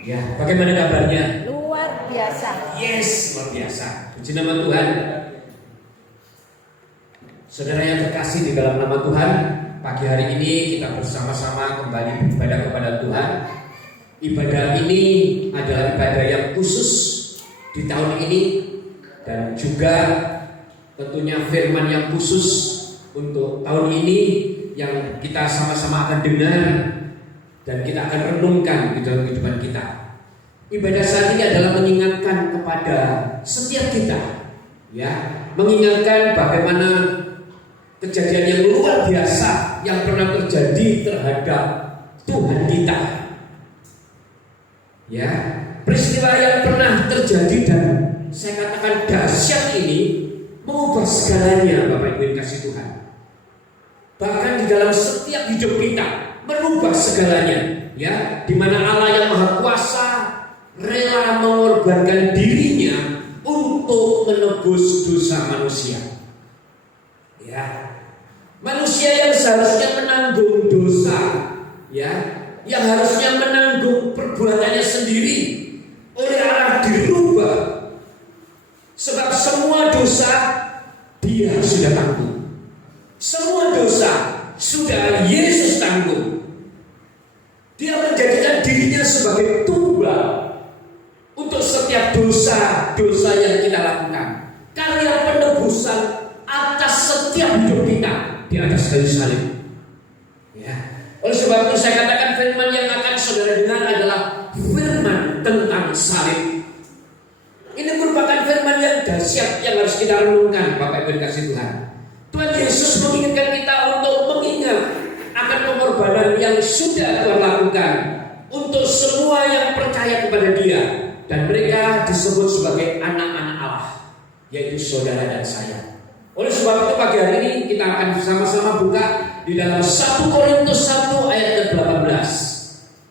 Ya, bagaimana kabarnya? Luar biasa. Yes, luar biasa. Puji nama Tuhan. Saudara yang terkasih di dalam nama Tuhan, pagi hari ini kita bersama-sama kembali beribadah kepada Tuhan. Ibadah ini adalah ibadah yang khusus di tahun ini dan juga tentunya firman yang khusus untuk tahun ini yang kita sama-sama akan dengar dan kita akan renungkan di dalam kehidupan kita. Ibadah saat ini adalah mengingatkan kepada setiap kita, ya, mengingatkan bagaimana kejadian yang luar biasa yang pernah terjadi terhadap Tuhan kita. Ya, peristiwa yang pernah terjadi dan saya katakan dahsyat ini mengubah segalanya, Bapak Ibu yang kasih Tuhan. Bahkan di dalam setiap hidup kita merubah segalanya, ya, di mana Allah yang Maha Kuasa rela mengorbankan dirinya untuk menebus dosa manusia. Ya, manusia yang seharusnya menanggung dosa, ya, yang harusnya menanggung perbuatannya sendiri, oleh Allah dirubah. Sebab semua dosa Dia sudah tanggung. Semua dosa sudah Yesus tanggung. Dia menjadikan dirinya sebagai tumbal untuk setiap dosa-dosa yang kita lakukan. Karya penebusan atas setiap hidup kita di atas kayu salib. Ya. Oleh sebab itu saya katakan firman yang akan saudara dengar adalah firman tentang salib. Ini merupakan firman yang dahsyat yang harus kita renungkan, Bapak Ibu kasih Tuhan. Tuhan Yesus mengingatkan kita untuk mengingat akan pengorbanan yang sudah Tuhan lakukan untuk semua yang percaya kepada Dia, dan mereka disebut sebagai anak-anak Allah, yaitu saudara dan saya. Oleh sebab itu pagi hari ini kita akan bersama-sama buka di dalam 1 Korintus 1 ayat ke-18.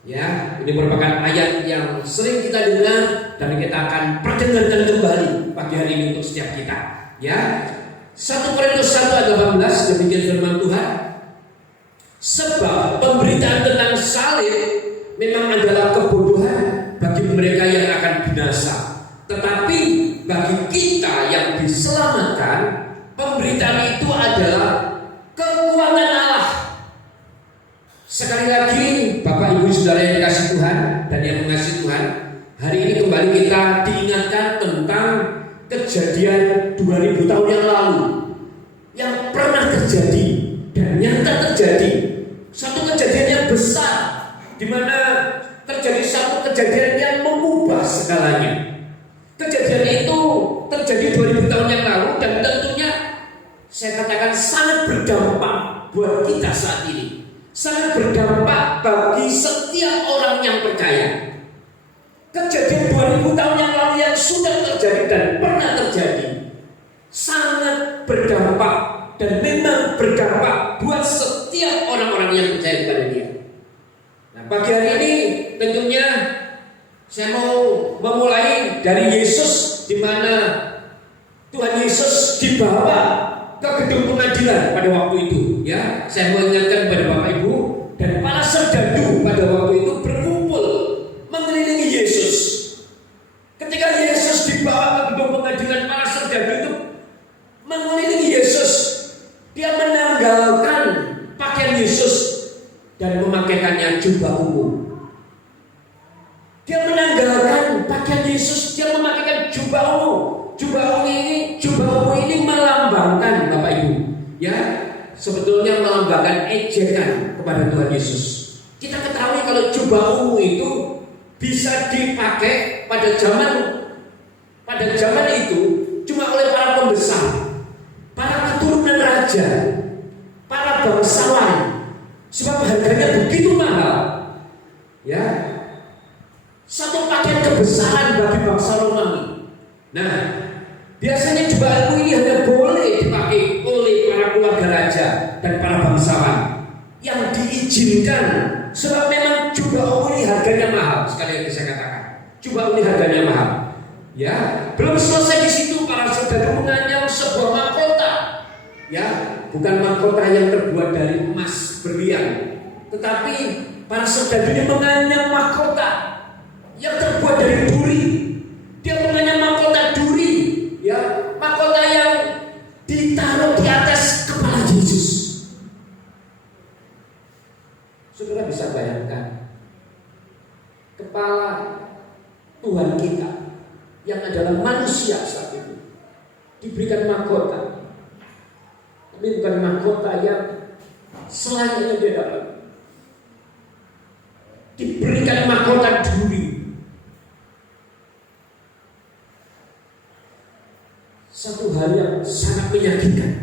Ya, ini merupakan ayat yang sering kita dengar dan kita akan perdengarkan kembali pagi hari ini untuk setiap kita. Ya, 1 Korintus 1 ayat 18, demikian firman Tuhan. Sebab pemberitaan tentang salib memang adalah kebodohan bagi mereka yang akan binasa, tetapi bagi kita yang diselamatkan, pemberitaan itu adalah kekuatan Allah. Sekali lagi, Bapak Ibu Saudara yang dikasih Tuhan dan yang mengasihi Tuhan, hari ini kembali kita diingatkan tentang kejadian 2000 tahun yang lalu yang pernah terjadi dan nyata terjadi. Satu kejadian yang besar, di mana terjadi satu kejadian yang mengubah segalanya. Kejadian itu terjadi 2000 tahun yang lalu dan tentunya saya katakan sangat berdampak buat kita saat ini. Sangat berdampak bagi setiap orang yang percaya. Kejadian 2000 tahun yang lalu yang sudah terjadi dan pernah terjadi sangat berdampak dan memang berdampak buat setiap orang-orang yang percaya kepada Dia. Nah, pagi hari ini tentunya saya mau memulai dari Yesus, di mana Tuhan Yesus dibawa ke gedung pengadilan pada waktu itu. Ya, saya mau ingatkan kepada Bapak Ibu dan para serdadu pada waktu itu berkumpul mengelilingi Yesus. Ketika Yesus dibawa ke gedung pengadilan, para serdadu itu mengelilingi Yesus. Dia menanggalkan pakaian Yesus dan memakaikannya jubah ungu. Dia menanggalkan pakaian Yesus, dia memakaikan jubah ungu. Jubah ungu ini melambangkan, Bapak Ibu, ya, sebetulnya melambangkan ejekan kepada Tuhan Yesus. Kita ketahui kalau jubah ungu itu bisa dipakai pada zaman itu cuma oleh para pembesar, para keturunan raja, para bangsawan, sebab harganya begitu mahal. Ya, satu pakaian kebesaran bagi bangsa Romawi. Nah, biasanya jubah ungu ini hanya boleh dipakai oleh para keluarga raja dan para bangsawan yang diizinkan, sebab memang jubah ungu ini harganya mahal. Sekali lagi saya katakan, jubah ungu ini harganya mahal. Ya, belum selesai di situ, para saudara menganyam sebuah mahkota. Ya, bukan mahkota yang terbuat dari emas berlian, tetapi para saudara ini menganyam mahkota yang Tuhan kita yang adalah manusia saat itu diberikan mahkota, tapi bukan mahkota yang selainnya dia dapat. Diberikan mahkota duri. Satu hal yang sangat menyakitkan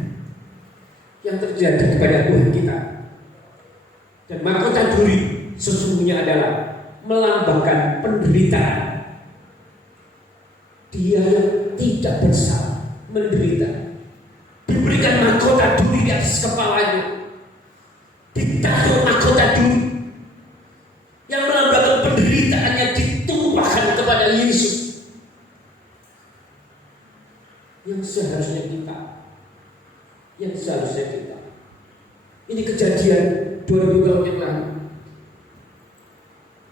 yang terjadi kepada Tuhan kita. Dan mahkota duri sesungguhnya adalah melambangkan penderitaan. Dia yang tidak bersalah menderita, diberikan mahkota duri di atas kepalanya, ditaruh mahkota duri yang melambangkan penderitaannya ditumpahkan kepada Yesus. Yang seharusnya kita ini kejadian 2000 tahun yang lalu.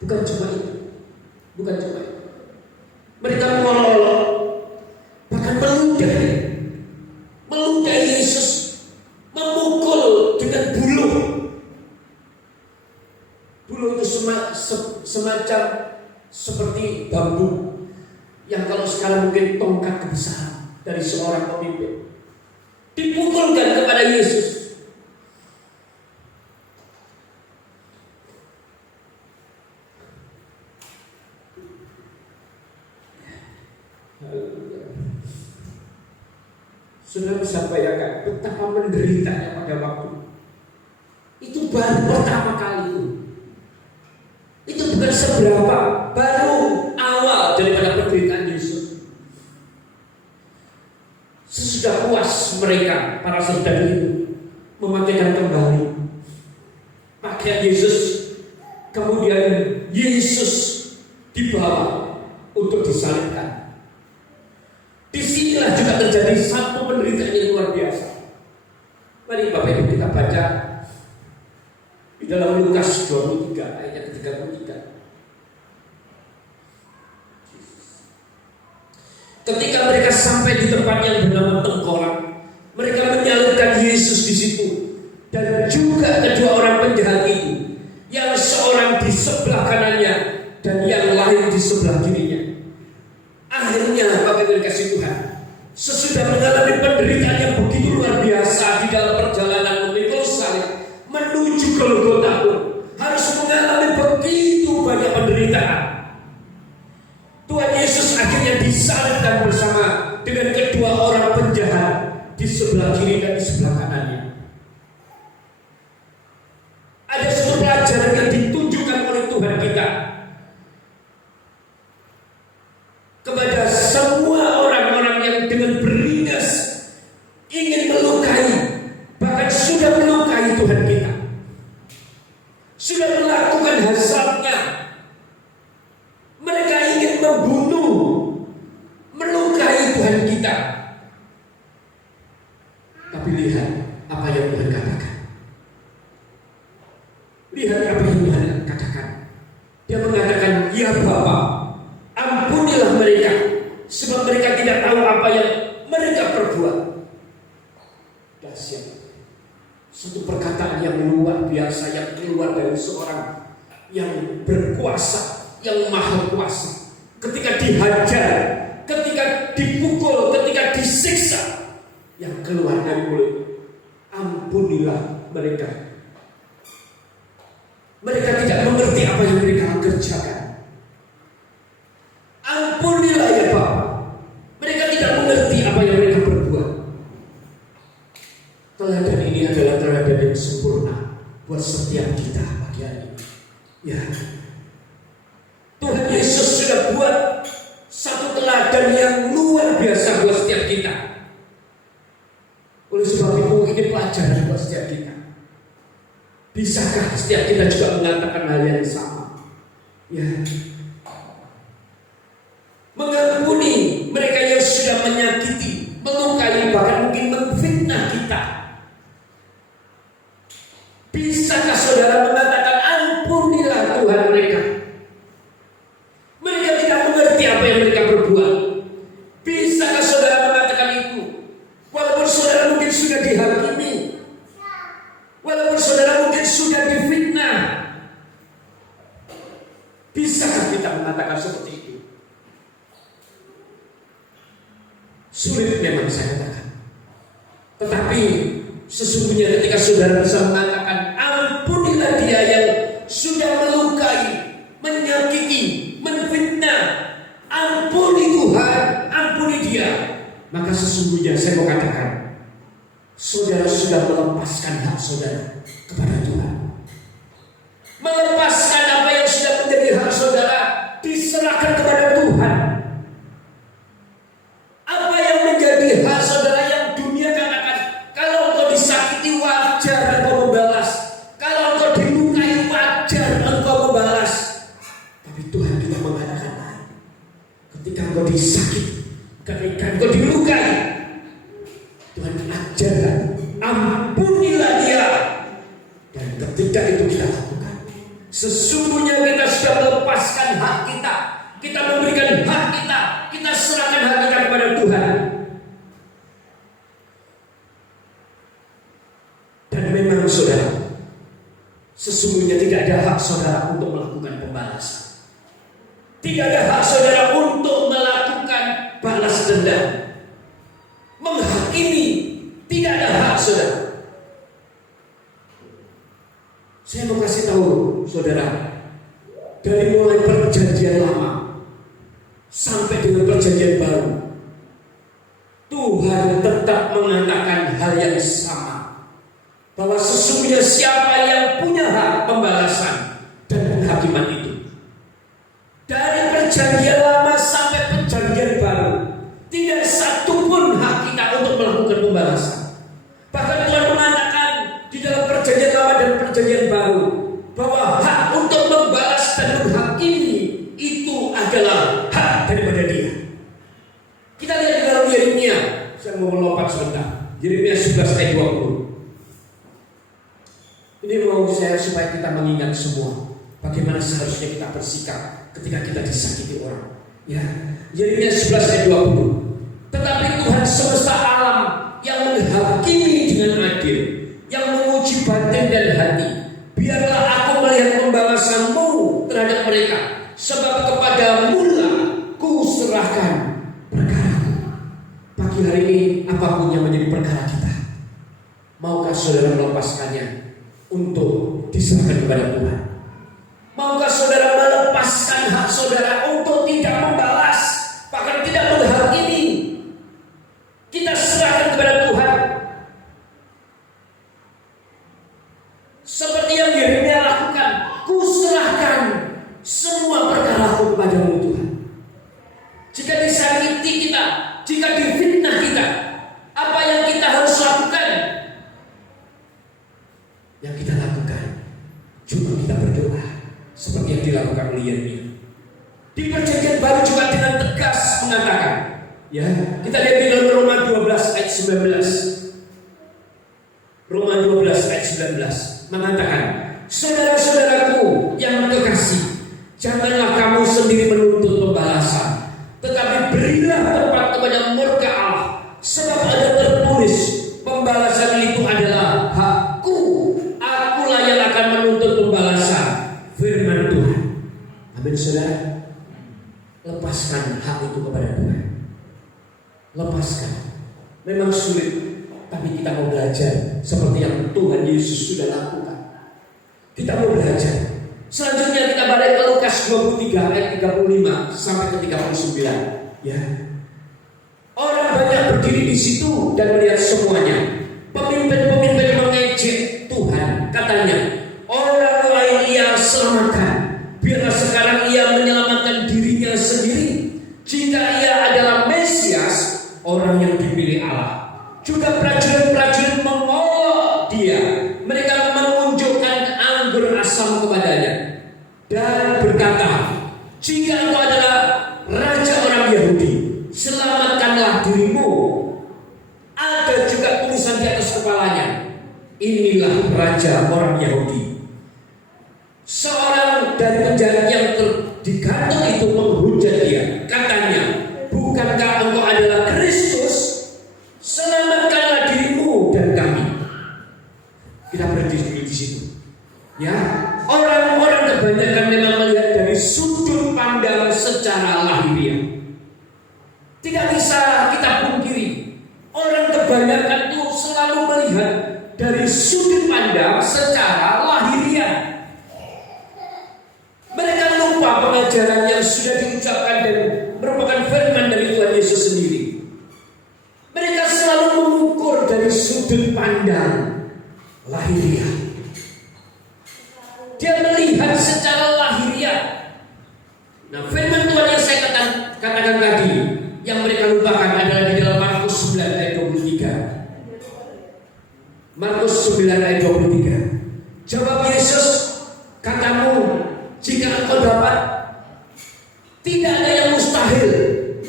Bukan cuma itu. Mereka mengolok-olok, bahkan meludah Yesus, memukul dengan buluh. Buluh itu semacam seperti bambu yang kalau sekarang mungkin tongkat kebesaran dari seorang pemimpin, dipukulkan kepada Yesus. Sudah bisa bayangkan betapa menderitanya pada waktu itu. Baru pertama kali itu bukan seberapa, baru awal daripada penderitaan Yesus. Sesudah puas mereka, para saudara itu memakaikan kembali pakaian Yesus, kemudian Yesus dibawa untuk disalibkan. Disinilah juga terjadi satu penderitaan yang luar biasa. Mari Bapak Ibu kita baca di dalam Lukas 23 ayat 33. Ketika mereka sampai di tempat yang bernama Tengkorak, mereka menyalibkan Yesus di situ, dan juga kedua orang penjahat itu, yang seorang di sebelah kanannya dan yang lain di sebelah kirinya. Akhirnya Bapak Ibu dikasih Tuhan, sesudah mengalami penderitaan yang begitu luar biasa di dalam perjalanan memikul salib menuju Golgota, harus mengalami begitu banyak penderitaan. Tuhan Yesus akhirnya disalibkan bersama dengan kedua orang penjahat di sebelah kiri dan di sebelah kanannya. Ada satu pelajaran yang ditunjukkan oleh Tuhan kita kepada semua orang-orang yang dengan beringas ingin melukai, bahkan sudah melukai Tuhan kita, sudah melakukan hasadnya. Mereka ingin membunuh, melukai Tuhan kita. Tapi lihat apa yang Tuhan katakan. Lihat apa yang Tuhan katakan. Dia mengatakan, ya Bapa, ampunilah mereka, sebab mereka tidak tahu apa yang mereka perbuat. Dahsyat. Satu perkataan yang luar biasa yang keluar dari seorang yang berkuasa, yang maha kuasa. Ketika dihajar, ketika dipukul, ketika disiksa, yang keluar dari mulut, ampunilah mereka. Mereka tidak mengerti apa yang mereka kerjakan. Ampunilah ya Bapak. Mereka tidak mengerti apa yang mereka perbuat. Teladan ini adalah teladan yang sempurna buat setiap kita pagi hari ini. Ya, Tuhan Yesus sudah buat satu teladan yang luar biasa buat setiap kita. Oleh sebab itu ini pelajaran buat setiap kita. Bisakah setiap kita juga mengatakan hal yang sama? Ya, mengampuni mereka yang sudah menyakiti, melukai, bahkan mungkin memfitnah kita. Bisakah saudara mengatakan ampunilah Tuhan mereka? Mereka tidak mengerti apa yang mereka berbuat. Bisakah saudara mengatakan itu? Walaupun saudara mungkin sudah dihakimi, walaupun saudara mungkin sudah difitnah, bisakah kita mengatakan seperti itu? Sulit memang saya katakan. Tetapi sesungguhnya ketika saudara bisa mengatakan ampunilah dia yang sudah melukai, menyakiti, menfitnah, ampuni Tuhan, ampuni dia, maka sesungguhnya saya mau katakan saudara sudah melepaskan hak saudara kepada Tuhan. Melepaskan apa yang sudah menjadi hak saudara, diserahkan kepada Tuhan. Apa yang menjadi hak saudara yang dunia katakan, kalau engkau disakiti wajar engkau membalas, kalau engkau dilukai wajar engkau membalas. Tapi Tuhan kita mengatakan, ketika engkau disakiti, ketika engkau dilukai, Tuhan ajarkan, ampunilah dia. Dan ketika itu kita lakukan, sesungguhnya kita sudah melepaskan hak kita. Kita memberikan hak kita. Kita serahkan hak kita kepada Tuhan. Dan memang saudara, sesungguhnya tidak ada hak saudara untuk melakukan pembalasan. Tidak ada hak saudara untuk melakukan balas dendam, menghakimi. Tidak ada hak saudara. Saya mau kasih tahu saudara, dari mulai perjanjian lama sampai dengan perjanjian baru, Tuhan tetap mengatakan hal yang sama, bahwa sesungguhnya siapa yang punya hak pembalasan dan penghakiman itu. Dari perjanjian lama sampai perjanjian baru, tidak satu pun hak kita untuk melakukan pembalasan. Bahkan Tuhan mengatakan di dalam perjanjian lama dan perjanjian baru, bahwa hak untuk membalas dan menghakimi itu adalah hak daripada dia. Kita lihat di dalam Yeremia. Saya mau melompat sebentar. Yeremia 11 ayat 20. Ini mau saya supaya kita mengingat semua bagaimana seharusnya kita bersikap ketika kita disakiti orang. Ya, Yeremia 11 ayat 20. Tetapi Tuhan semesta alam yang menghakimi dengan adil, yang menguji batin dan hati, biarlah aku melihat pembalasanmu terhadap mereka, sebab kepadamu lah ku serahkan perkara. Pagi hari ini apapun yang menjadi perkara kita, maukah saudara melepaskannya untuk diserahkan kepada Tuhan? Maukah saudara melepaskan hak saudara untuk tidak membalas, bahkan tidak menghakimi? Kita serahkan kepada Tuhan. Seperti yang Yeremia lakukan, ku serahkan semua perkaraku kepadamu Tuhan. Jika disakiti kita, jika difitnah kita, apa yang kita harus lakukan? Yang kita lakukan cuma kita berdoa, seperti yang dilakukan oleh Yeremia. Di perjanjian baru juga dengan tegas mengatakan, ya, kita lihat di dalam Roma 12 ayat 19. Roma 12 ayat 19 mengatakan, saudara-saudaraku yang kekasih, janganlah kamu sendiri menuntut pembalasan, tetapi berilah tempat kepada murka Allah, sebab ada tertulis, pembalasan itu adalah hakku, akulah yang akan menuntut pembalasan, firman Tuhan. Amin saudara. Lepaskan hak itu kepada Tuhan. Lepaskan. Memang sulit, tapi kita mau belajar seperti yang Tuhan Yesus sudah lakukan. Kita mau belajar. Selanjutnya kita balik ke Lukas 23 ayat 35 sampai ke 39. Ya. Orang banyak berdiri di situ dan melihat semuanya. Pemimpin-pemimpin mengejek Tuhan. Katanya, orang lain ia selamatkan, biarlah sekarang ia menyelamatkan dirinya sendiri. Jika ia adalah Mesias, orang yang dipilih Allah. Juga prajurit-prajurit mengolok dia. Mereka menunjukkan anggur asam kepadanya dan berkata, jika engkau adalah raja orang Yahudi, selamatkanlah dirimu. Ada juga tulisan di atas kepalanya, inilah raja orang Yahudi. Seorang dari penjahat yang digantung itu menghujat dia. Katanya, bukankah engkau adalah Kristus? Selamatkanlah dirimu dan kami. Kita berhenti di situ. Ya, orang-orang kebanyakan memang melihat dari sudut pandang secara lahiriah. Tidak bisa kita pungkiri apa pengajaran yang sudah diucapkan dan merupakan firman dari Tuhan Yesus sendiri. Mereka selalu mengukur dari sudut pandang lahiriah. Dia melihat secara lahiriah. Nah, firman Tuhan yang saya katakan tadi, yang mereka lupakan adalah di dalam Markus 9 ayat 23. Markus 9 ayat 23. Jawab Yesus, katamu, jika engkau dapat, tidak ada yang mustahil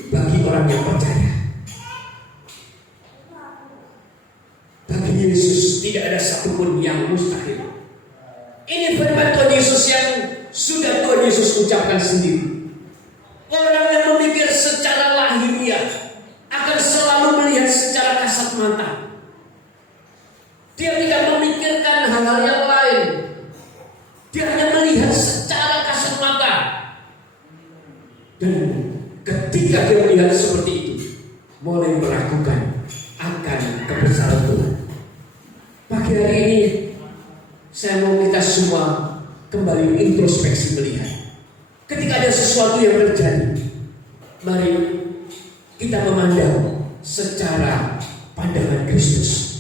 bagi orang yang percaya. Bagi Yesus tidak ada satupun yang mustahil. Ini firman Tuhan Yesus yang sudah Tuhan Yesus ucapkan sendiri. Orang yang memikir secara lahiriah akan selalu melihat secara kasat mata. Dia tidak memikirkan hal-hal yang lain. Dia hanya melihat secara kasat mata. Dan ketika dia melihat seperti itu, mulai meragukan akan kebesaran Tuhan. Pagi hari ini saya mau kita semua kembali introspeksi melihat. Ketika ada sesuatu yang terjadi, mari kita memandang secara pandangan Kristus.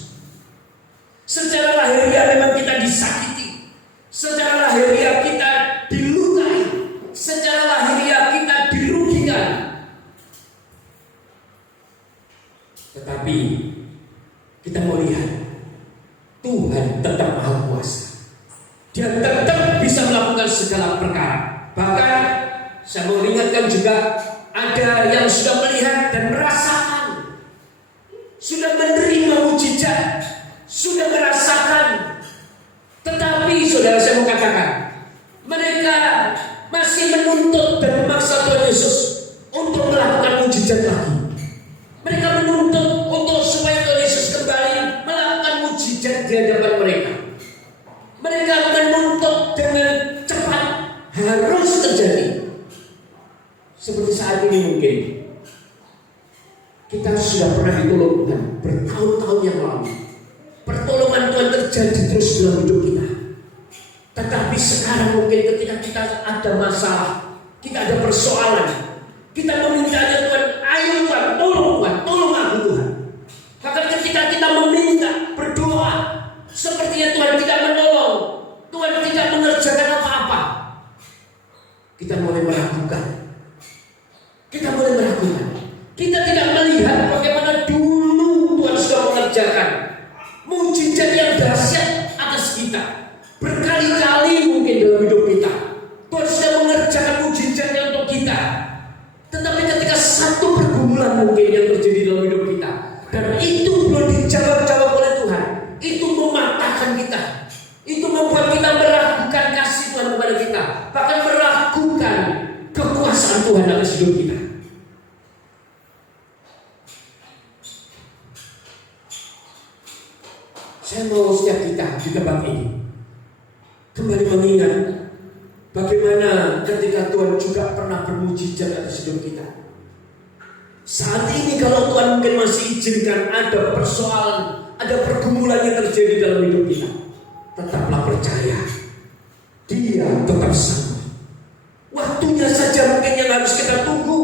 Secara lahiriah memang kita disakiti, secara lahiriah kita dilukai, secara lahiriah kita dirugikan. Tetapi kita mau lihat Tuhan tetap Maha Kuasa. Dia tetap bisa melakukan segala perkara. Bahkan saya mau ingatkan juga, ada yang sudah melihat dan merasakan, sudah menerima mujizat, sudah merasakan. Tetapi saudara, saya mau katakan, mereka masih menuntut dan memaksa Tuhan Yesus untuk melakukan mujizat lagi. Mereka menuntut untuk supaya Tuhan Yesus kembali melakukan mujizat di hadapan mereka. Mereka menuntut dengan cepat, harus terjadi. Seperti saat ini mungkin kita sudah pernah ditolong Tuhan bertahun-tahun yang lalu. Pertolongan Tuhan terjadi terus dalam hidup kita. Tetapi sekarang mungkin ketika kita ada masalah, kita ada persoalan, kita memintanya Tuhan, ayo Tuhan, tolong aku Tuhan. Bahkan ketika kita meminta, berdoa, sepertinya Tuhan tidak menolong, Tuhan tidak mengerjakan apa-apa, kita mulai meragukan. Kita tidak melihat bagaimana dulu Tuhan sudah mengerjakan mujizat yang dahsyat atas kita. Berkali-kali mungkin dalam hidup kita Tuhan sudah mengerjakan mujizatnya untuk kita. Tetapi ketika satu pergumulan mungkin yang terjadi dalam hidup kita, dan itu belum dijawab oleh Tuhan, itu mematahkan kita. Itu membuat kita meragukan kasih Tuhan kepada kita, bahkan meragukan kekuasaan Tuhan atas hidup kita. Saya mau setiap kita di tempat ini kembali mengingat bagaimana ketika Tuhan juga pernah bermujizat atas hidup kita. Saat ini kalau Tuhan mungkin masih izinkan ada persoalan, ada pergumulan yang terjadi dalam hidup kita, tetaplah percaya, Dia tetap sama. Waktunya saja mungkin yang harus kita tunggu.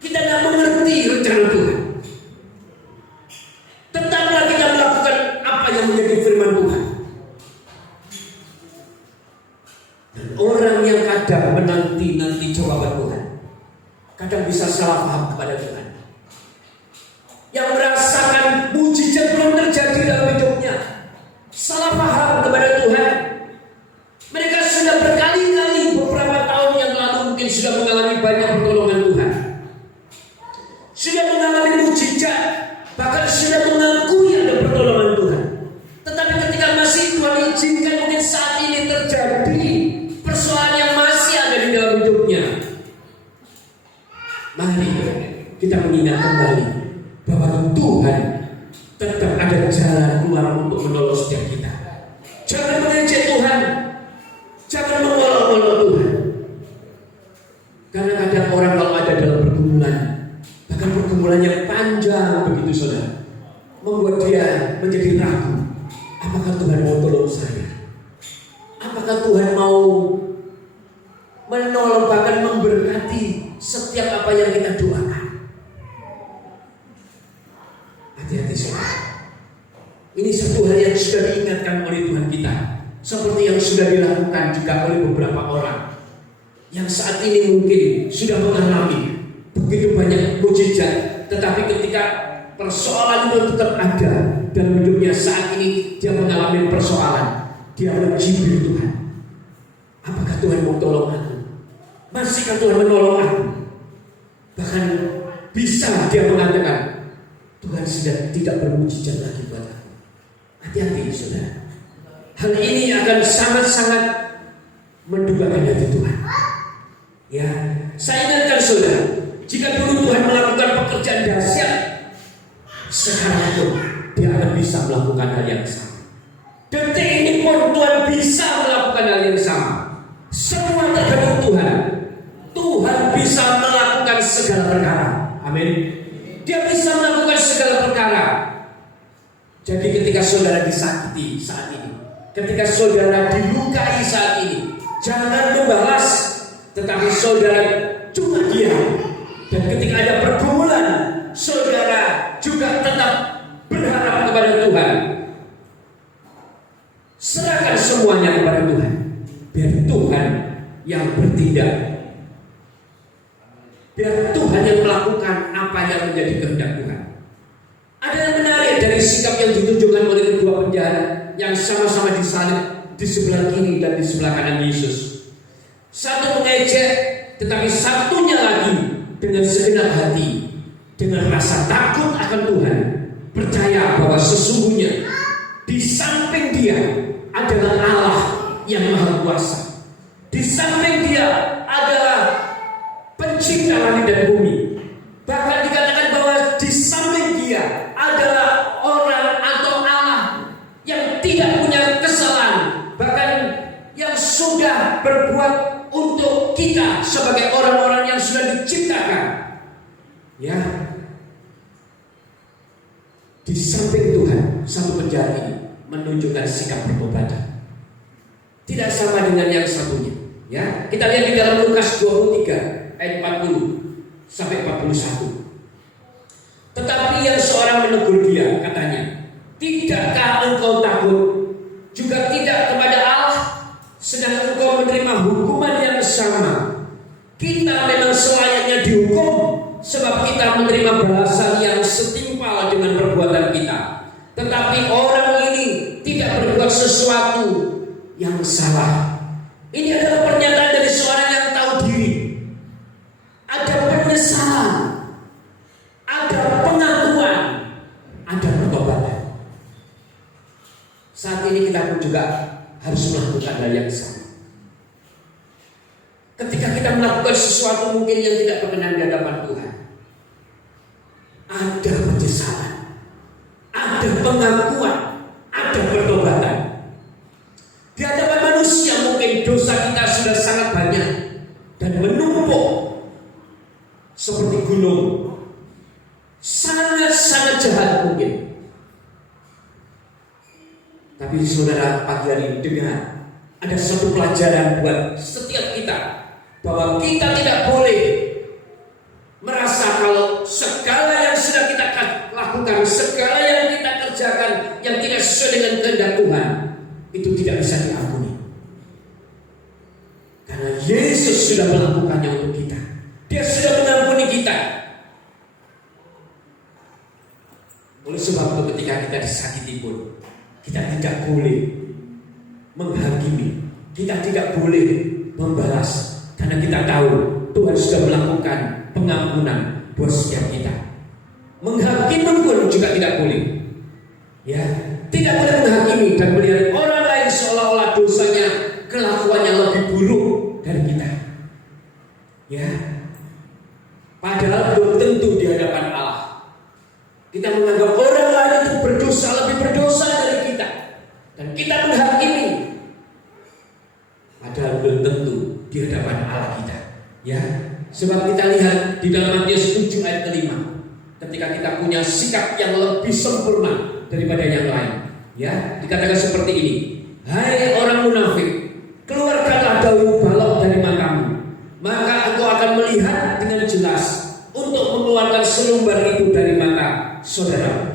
Kita tidak mengerti rencana Tuhan. Tetaplah kita melakukan apa yang menjadi firman Tuhan. Dan orang yang kadang menanti jawaban Tuhan, kadang bisa salah paham kepada Tuhan. Yang merasakan mujizat belum terjadi dalam hidupnya, salah paham kepada Tuhan. Mereka sudah berkali-kali beberapa tahun yang lalu mungkin sudah mengalami banyak pertolongan Tuhan, sudah mengalami mujizat, bahkan sudah mengakui ada pertolongan Tuhan. Tetapi ketika masih Tuhan izinkan mungkin saat ini terjadi persoalan yang masih ada di dalam hidupnya, mari kita mengingat kembali bahwa Tuhan tetap ada jalan keluar untuk menolong setiap kita. Jangan mengejek Tuhan, jangan mengolok-olok Tuhan. Karena kadang orang kalau ada dalam pergumulan, bahkan pergumulan yang panjang begitu saudara, membuat dia menjadi ragu. Apakah Tuhan mau tolong saya? Apakah Tuhan mau menolong Allah bahkan memberkati setiap apa yang kita doakan. Hati-hati saudara. Ini satu hal yang sudah diingatkan oleh Tuhan kita, seperti yang sudah dilakukan juga oleh beberapa orang yang saat ini mungkin sudah mengalami begitu banyak mukjizat, tetapi ketika persoalan itu tetap ada dalam hidupnya saat ini, dia mengalami persoalan, dia mencibir Tuhan. Apakah Tuhan mau tolong aku? Masihkah Tuhan menolong aku? Bahkan bisa dia mengatakan, Tuhan sudah tidak bermukjizat lagi buat aku. Hati-hati saudara. Hal ini akan sangat-sangat mendugakan hati Tuhan. Ya, saya ingatkan saudara, jika dulu Tuhan melakukan pekerjaan dahsyat, sekarang pun dia akan bisa melakukan hal yang sama. Detik ini pun Tuhan bisa melakukan hal yang sama. Semua tergantung Tuhan. Tuhan bisa melakukan segala perkara. Amin. Dia bisa melakukan segala perkara. Jadi ketika saudara disakiti saat ini, ketika saudara dilukai saat ini, jangan membalas, tetapi saudara cuma diam. Dan ketika ada pergumulan, saudara juga tetap berharap kepada Tuhan. Serahkan semuanya kepada Tuhan, biar Tuhan yang bertindak, biar Tuhan yang melakukan apa yang menjadi kehendak Tuhan. Ada yang menarik dari sikap yang ditunjukkan oleh kedua penjahat yang sama-sama disalib di sebelah kiri dan di sebelah kanan Yesus. Satu mengejek, tetapi satunya lagi dengan segenap hati, dengan rasa takut akan Tuhan, percaya bahwa sesungguhnya di samping dia adalah Allah yang Maha Kuasa. Di samping dia adalah pencipta langit dan bumi. Bahkan dikatakan bahwa di samping dia adalah orang atau Allah yang tidak punya kesalahan, bahkan yang sudah berbuat untuk kita sebagai orang-orang yang sudah diciptakan. Ya, di samping Tuhan, satu penjahat ini menunjukkan sikap pertobatan. Tidak sama dengan yang satunya. Ya, kita lihat di dalam Lukas 23 ayat 40 sampai 41. Tetapi yang seorang menegur dia, katanya, tidakkah engkau takut juga tidak kepada Allah, sedang engkau menerima hukuman yang sama? Kita memang selayaknya dihukum, sebab kita menerima balasan yang setimpal dengan perbuatan kita. Tetapi orang ini tidak berbuat sesuatu yang salah. Ini adalah pernyataan dari seorang yang tahu diri. Ada penyesalan, ada pengakuan, ada pertobatan. Saat ini kita pun juga harus melakukan hal yang sama. Ketika kita melakukan sesuatu mungkin yang tidak berkenan di hadapan Tuhan, ada penyesalan, ada pengakuan, ada pertobatan. Di hadapan manusia mungkin dosa kita sudah sangat banyak dan menumpuk seperti gunung, sangat-sangat jahat mungkin. Tapi saudara, pagi hari ini dengar, ada satu pelajaran buat setiap kita, bahwa kita tidak boleh merasa kalau segala yang sudah kita lakukan, segala yang kita kerjakan yang tidak sesuai dengan kehendak Tuhan, itu tidak bisa diampuni. Karena Yesus sudah melakukannya untuk kita. Dia sudah mengampuni kita. Oleh sebab itu ketika kita disakiti pun, kita tidak boleh menghakimi, kita tidak boleh membalas, karena kita tahu Tuhan sudah melakukan pengampunan buat setiap kita. Menghakimi pun juga tidak boleh. Ya, tidak boleh menghakimi dan melihat orang lain seolah-olah dosanya, kelakuannya lebih buruk dari kita. Ya, padahal belum tentu di hadapan Allah. Kita menganggap orang lain itu berdosa, lebih berdosa dari kita, dan kita menghakimi. Padahal belum tentu di hadapan Allah kita. Ya, sebab kita lihat di dalam Matius 7 ayat ke-5, ketika kita punya sikap yang lebih sempurna daripada yang lain, ya, dikatakan seperti ini: hai orang munafik, keluarkanlah daun balok dari matamu, maka akan melihat dengan jelas untuk mengeluarkan selumbar itu dari mata saudara.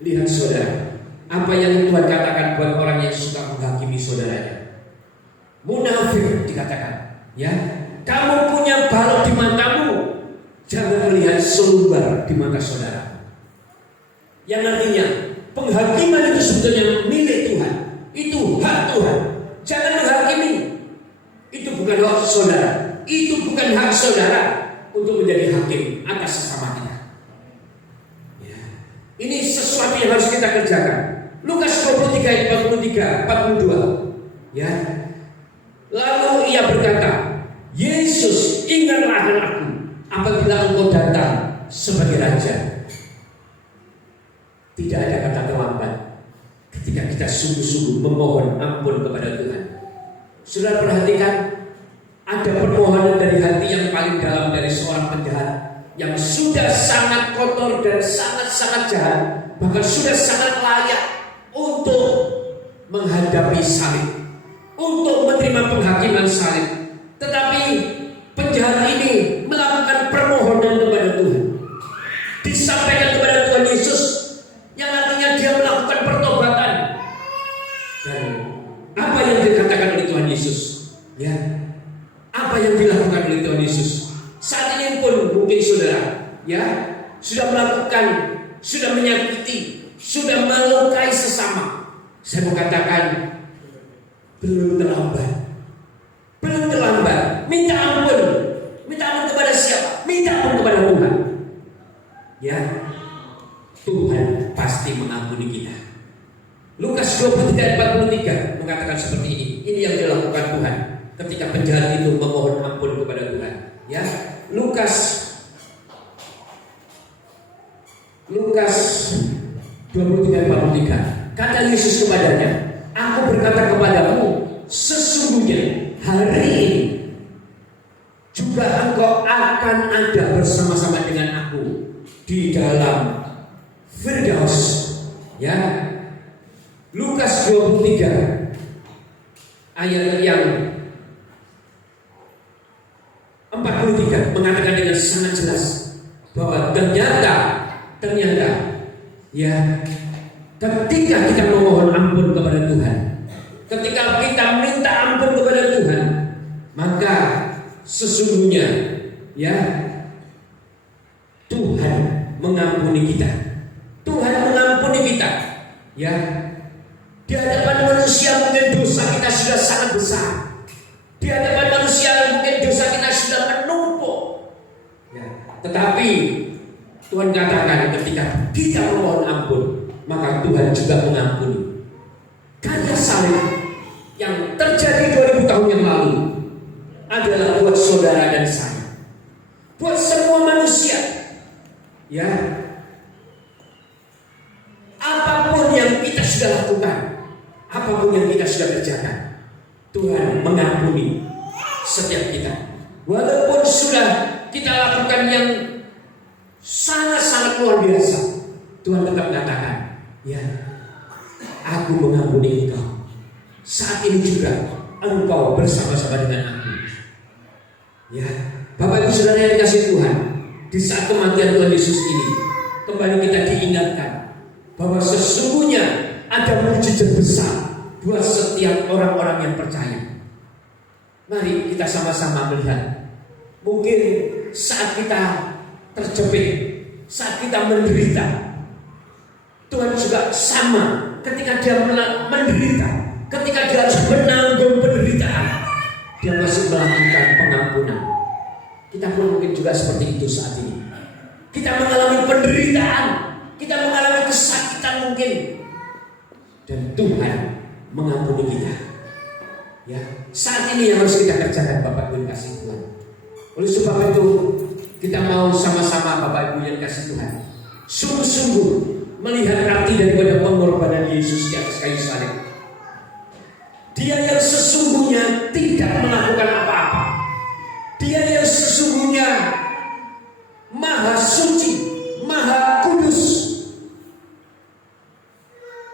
Lihat saudara, apa yang Tuhan katakan buat orang yang suka menghakimi saudaranya. Munafik dikatakan, ya. Kamu punya balok di matamu, jangan melihat selumbar di mata saudara. Yang artinya penghakiman itu sebetulnya milik Tuhan, itu hak Tuhan. Jangan menghakimi. Itu bukan hak saudara. Itu bukan hak saudara untuk menjadi hakim atas sesama kita. Ya. Ini sesuatu yang harus kita kerjakan. Lukas 23 ayat 43, 42. Ya. Lalu ia berkata, Yesus, ingatlah akan aku apabila engkau datang sebagai raja. Tidak ada kata terlambat ketika kita sungguh-sungguh memohon ampun kepada Tuhan. Sudah perhatikan, ada permohonan dari hati yang paling dalam dari seorang penjahat yang sudah sangat kotor dan sangat-sangat jahat, bahkan sudah sangat layak untuk menghadapi salib, untuk menerima penghakiman salib. Tetapi penjahat ini melakukan permohonan kepada Tuhan, disampaikan kepada Tuhan Yesus, yang artinya dia melakukan pertobatan. Dan apa yang dikatakan oleh Tuhan Yesus? Ya, apa yang dilakukan oleh Tuhan Yesus? Saat ini pun mungkin saudara, ya, sudah melakukan, sudah menyakiti, sudah melukai sesama. Saya mau katakan, belum terlambat. Belum terlambat. Minta ampun. Minta ampun kepada siapa? Minta ampun kepada Tuhan. Ya, Tuhan pasti mengampuni kita. Lukas 23 ayat 43 mengatakan seperti ini. Ini yang dilakukan Tuhan ketika penjahat itu memohon ampun kepada Tuhan. Ya, Lukas 23 ayat 43. Kata Yesus kepadanya, aku berkata kepadamu, sesungguhnya hari ini juga engkau akan ada bersama-sama dengan aku di dalam Firdaus. Ya, Lukas 23 ayat yang 43 mengatakan dengan sangat jelas bahwa ternyata ya, ketika kita memohon ampun kepada Tuhan, ketika kita minta ampun kepada Tuhan, maka sesungguhnya ya Tuhan mengampuni kita. Tuhan mengampuni kita. Ya, di hadapan manusia mungkin dosa kita sudah sangat besar. Di hadapan manusia mungkin dosa kita sudah menumpuk. Ya, tetapi Tuhan katakan ketika kita memohon ampun, maka Tuhan juga mengampuni. Karya salib yang terjadi 2000 tahun yang lalu adalah buat saudara dan saya, buat semua manusia. Ya, apapun yang kita sudah lakukan, apapun yang kita sudah kerjakan, Tuhan mengampuni setiap kita. Walaupun sudah kita lakukan yang sangat-sangat luar biasa, Tuhan tetap katakan, ya, aku mengampuni engkau. Saat ini juga engkau bersama-sama dengan aku. Ya, Bapak Ibu Saudara yang dikasihi Tuhan, di saat kematian Tuhan Yesus ini, kembali kita diingatkan bahwa sesungguhnya ada mujizat besar buat setiap orang-orang yang percaya. Mari kita sama-sama melihat. Mungkin saat kita terjepit, saat kita menderita, Tuhan juga sama ketika dia menderita, ketika dia harus menanggung penderitaan, dia masih melakukan pengampunan. Kita pun mungkin juga seperti itu saat ini. Kita mengalami penderitaan, kita mengalami kesakitan mungkin, dan Tuhan mengampuni kita. Ya, saat ini yang harus kita kerjakan, Bapak Ibu yang kasih Tuhan. Oleh sebab itu, kita mau sama-sama Bapak Ibu yang kasih Tuhan, sungguh-sungguh melihat arti daripada pengorbanan Yesus di atas kayu salib. Dia yang sesungguhnya tidak melakukan apa-apa. Dia yang sesungguhnya maha suci, maha kudus.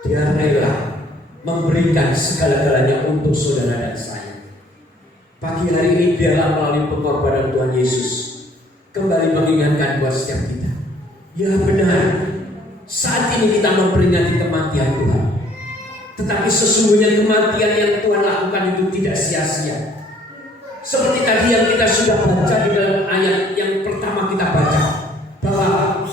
Dia rela memberikan segala-galanya untuk saudara dan saya. Pagi hari ini biarlah melalui pengorbanan Tuhan Yesus kembali mengingatkan buat setiap kita. Ya benar, saat ini kita memperingati kematian Tuhan. Tetapi sesungguhnya kematian yang Tuhan lakukan itu tidak sia-sia. Seperti tadi yang kita sudah baca di dalam ayat yang pertama kita baca, bahwa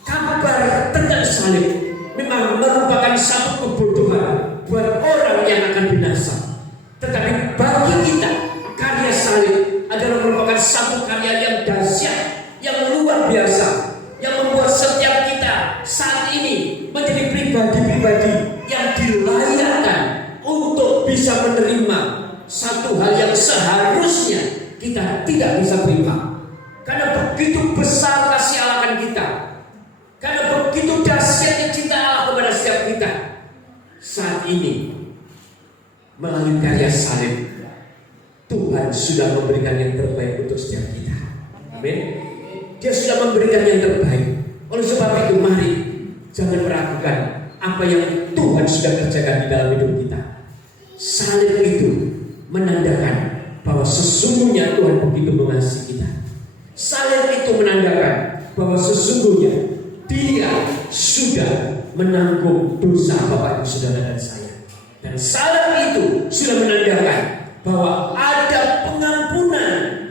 kabar tentang salib memang merupakan satu kebodohan buat orang yang akan binasa. Tetapi bagi kita, karya salib adalah merupakan satu karya yang dahsyat, yang luar biasa, yang membuat setiap kita saat ini menjadi pribadi-pribadi yang dilayakkan untuk bisa menerima satu hal yang seharusnya kita tidak bisa terima. Karena begitu besar kasih Allah akan kita, karena begitu dahsyatnya cinta Allah kepada setiap kita. Saat ini melalui karya salib, Tuhan sudah memberikan yang terbaik untuk setiap kita. Amin. Dia sudah memberikan yang terbaik. Oleh sebab itu mari jangan meragukan apa yang Tuhan sudah kerjakan di dalam hidup kita. Salib itu menandakan bahwa sesungguhnya Tuhan begitu mengasihi kita. Salib itu menandakan bahwa sesungguhnya Dia sudah menanggung dosa Bapak Ibu Saudara dan saya. Dan salib itu sudah menandakan bahwa ada pengampunan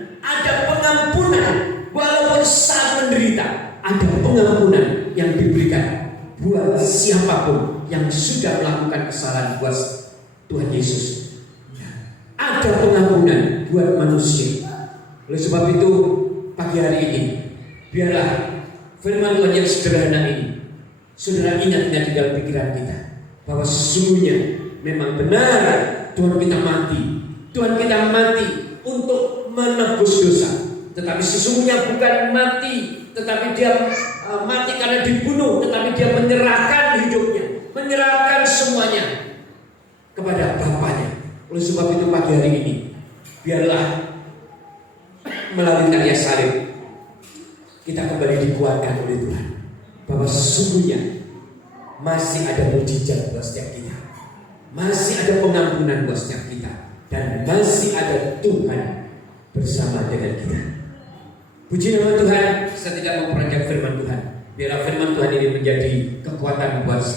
walaupun saat menderita, ada pengampunan yang diberikan buat siapapun yang sudah melakukan kesalahan buat Tuhan Yesus. Ada pengampunan buat manusia. Oleh sebab itu pagi hari ini biarlah firman Tuhan yang sederhana ini saudara ingat-ingat di dalam pikiran kita, bahwa sesungguhnya memang benar Tuhan kita mati. Tuhan kita mati untuk menebus dosa. Tetapi sesungguhnya bukan mati, tetapi Dia mati karena dibunuh, tetapi Dia menyerahkan hidupnya, menyerahkan semuanya kepada Bapaknya. Oleh sebab itu pagi hari ini biarlah melalui karya salib kita kembali dikuatkan oleh Tuhan, bahwa sesungguhnya masih ada mujizat buat setiap kita, masih ada pengampunan buat setiap kita, dan masih ada Tuhan bersama dengan kita. Puji nama Tuhan. Saya tidak mau meranjang firman Tuhan. Biarlah firman Tuhan ini menjadi kekuatan buat